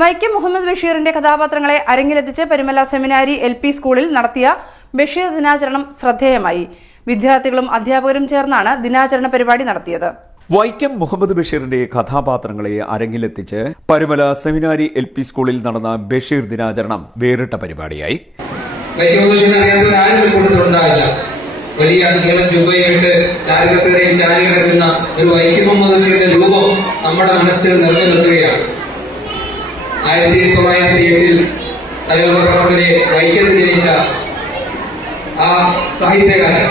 വൈക്കം മുഹമ്മദ് ബഷീറിന്റെ കഥാപാത്രങ്ങളെ അരങ്ങിലെത്തിച്ച് പരുമല സെമിനാരി LP സ്കൂളിൽ നടത്തിയ ബഷീർ ദിനാചരണം ശ്രദ്ധേയമായി. വിദ്യാർത്ഥികളും അധ്യാപകരും ചേർന്നാണ് ദിനാചരണ പരിപാടി നടത്തിയത്. വൈക്കം മുഹമ്മദ് ബഷീറിന്റെ കഥാപാത്രങ്ങളെ അരങ്ങിലെത്തിച്ച് പരുമല സെമിനാരി LP സ്കൂളിൽ നടന്ന ബഷീർ ദിനാചരണം വേറിട്ട പരിപാടിയായി. വലിയ നീളം രൂപയിട്ട് ചാരുകസേരയും ചാരി കിടക്കുന്ന ഒരു വൈക്കം മുഹമ്മദ് ബഷീറിന്റെ രൂപം നമ്മുടെ മനസ്സിൽ നിറഞ്ഞു നിൽക്കുകയാണ്. 1908 തലയോറക്കപ്പലിലെ വൈക്കത്ത് ജനിച്ച ആ സാഹിത്യകാരൻ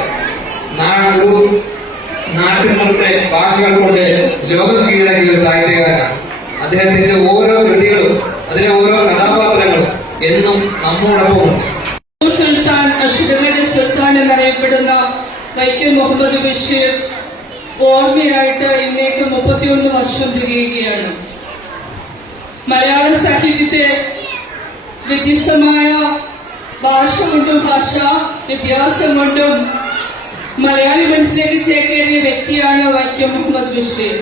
നാട്ടിൻപുറത്തെ ഭാഷകൾ കൊണ്ട് ലോകം കീഴടക്കിയ ഒരു സാഹിത്യകാരനാണ്. അദ്ദേഹത്തിന്റെ ഓരോ കൃതികളും അതിലെ ഓരോ കഥാപാത്രങ്ങളും എന്നും നമ്മോടൊപ്പമുണ്ട്. സുൽത്താൻ എന്നറിയപ്പെടുന്ന വൈക്കം മുഹമ്മദ് ബഷീർ ഓർമ്മയായിട്ട് ഇന്നേക്ക് 31 വർഷം തികയുകയാണ്. മലയാള സാഹിത്യത്തെ വ്യത്യസ്തമായ ഭാഷ കൊണ്ടും ഭാഷാ വ്യത്യാസം കൊണ്ടും മലയാളി മനസ്സിലേക്ക് ചേക്കേറിയ വ്യക്തിയാണ് വൈക്കം മുഹമ്മദ് ബഷീർ.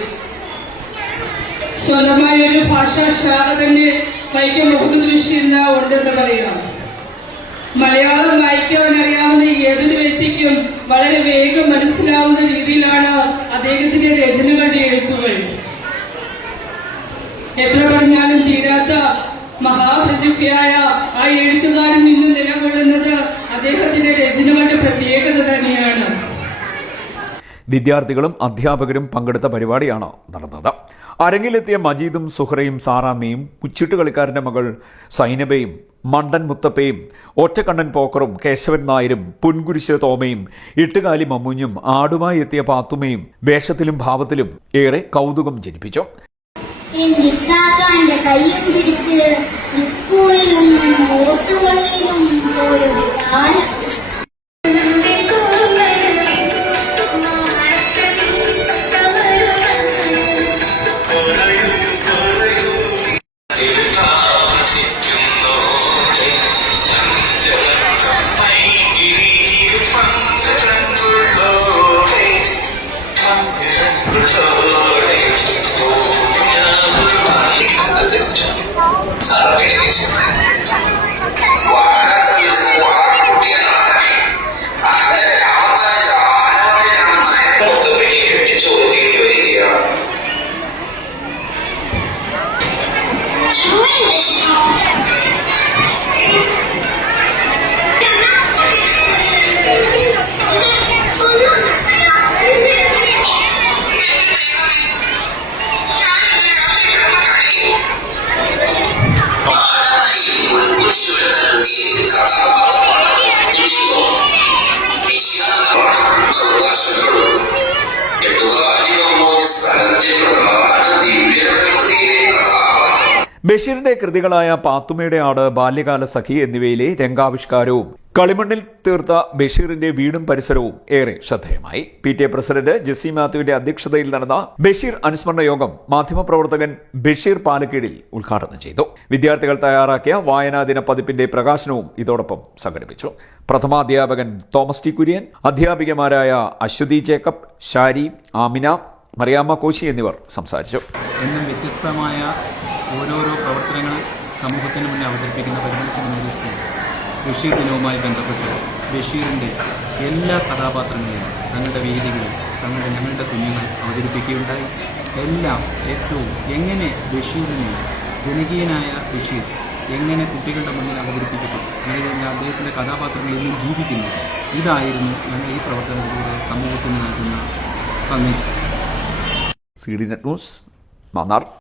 സ്വന്തമായ ഒരു ഭാഷാ ശാഖ തന്നെ വൈക്കം മുഹമ്മദ് ബഷീറിന് ഉണ്ടെന്ന് പറയാം. മലയാളം വായിക്കാൻ അറിയാവുന്ന ഏതൊരു വ്യക്തിക്കും വളരെ വേഗം മനസ്സിലാവുന്ന രീതിയിലാണ് അദ്ദേഹത്തിന്റെ രചനകളുടെ എഴുത്തുകൾ. എത്ര പറഞ്ഞാലും തീരാത്ത മഹാപ്രതിഭയായ ആ എഴുത്തുകാരിൽ നിന്ന് നിലകൊള്ളുന്നത് അദ്ദേഹത്തിന്റെ രചനകളുടെ പ്രത്യേകത തന്നെയാണ്. വിദ്യാർത്ഥികളും അധ്യാപകരും പങ്കെടുത്ത പരിപാടിയാണ് നടന്നത്. അരങ്ങിലെത്തിയ മജീദും സുഹറയും സാറാമ്മയും ഉച്ചിട്ട് കളിക്കാരന്റെ മകൾ സൈനബയും മണ്ടൻ മുത്തപ്പയും ഒറ്റക്കണ്ണൻ പോക്കറും കേശവൻ നായരും പുൻകുരിശ് തോമയും ഇട്ടുകാലി മമ്മൂഞ്ഞും ആടുമായി എത്തിയ പാത്തുമ്മയും വേഷത്തിലും ഭാവത്തിലും ഏറെ കൗതുകം ജനിപ്പിച്ചു. സ്കൂളിൽ നിന്നും ഓട്ടുപള്ളിയിലും പോയൊരു കാലം ബഷീറിന്റെ കൃതികളായ പാത്തുമ്മയുടെ ആട്, ബാല്യകാല സഖി എന്നിവയിലെ രംഗാവിഷ്കാരവും കളിമണ്ണിൽ തീർത്ത ബഷീറിന്റെ വീടും പരിസരവും ഏറെ ശ്രദ്ധേയമായി. PTA പ്രസിഡന്റ് ജെസ്സി മാത്യുവിന്റെ അധ്യക്ഷതയിൽ നടന്ന ബഷീർ അനുസ്മരണ യോഗം മാധ്യമപ്രവർത്തകൻ ബഷീർ പാലക്കീടിൽ ഉദ്ഘാടനം ചെയ്തു. വിദ്യാർത്ഥികൾ തയ്യാറാക്കിയ വായനാ ദിന പതിപ്പിന്റെ പ്രകാശനവും ഇതോടൊപ്പം സംഘടിപ്പിച്ചു. പ്രഥമാധ്യാപകൻ തോമസ് ടി കുര്യൻ, അധ്യാപികമാരായ അശ്വതി ജേക്കബ്, ഷാരി, ആമിന, മറിയാമ്മ കോശി എന്നിവർ സംസാരിച്ചു. എന്നും വ്യത്യസ്തമായ ഓരോരോ പ്രവർത്തനങ്ങൾ സമൂഹത്തിന് മുന്നിൽ അവതരിപ്പിക്കുന്ന പരുമല സെമിനാരി സ്കൂൾ ബഷീർ ദിനവുമായി ബന്ധപ്പെട്ട് ബഷീറിൻ്റെ എല്ലാ കഥാപാത്രങ്ങളെയും തങ്ങളുടെ വേദികളിൽ ഞങ്ങളുടെ കുഞ്ഞുങ്ങൾ അവതരിപ്പിക്കുകയുണ്ടായി. എല്ലാം ഏറ്റവും എങ്ങനെ ബഷീറിനെ, ജനകീയനായ ബഷീർ എങ്ങനെ കുട്ടികളുടെ മുന്നിൽ അവതരിപ്പിക്കപ്പെട്ടു, അല്ലെങ്കിൽ അദ്ദേഹത്തിൻ്റെ കഥാപാത്രങ്ങൾ ഇന്നും ജീവിക്കുന്നു, ഇതായിരുന്നു ഞങ്ങൾ ഈ പ്രവർത്തനത്തിലൂടെ സമൂഹത്തിന് നൽകുന്ന സന്ദേശം. CD Net News, Mannar.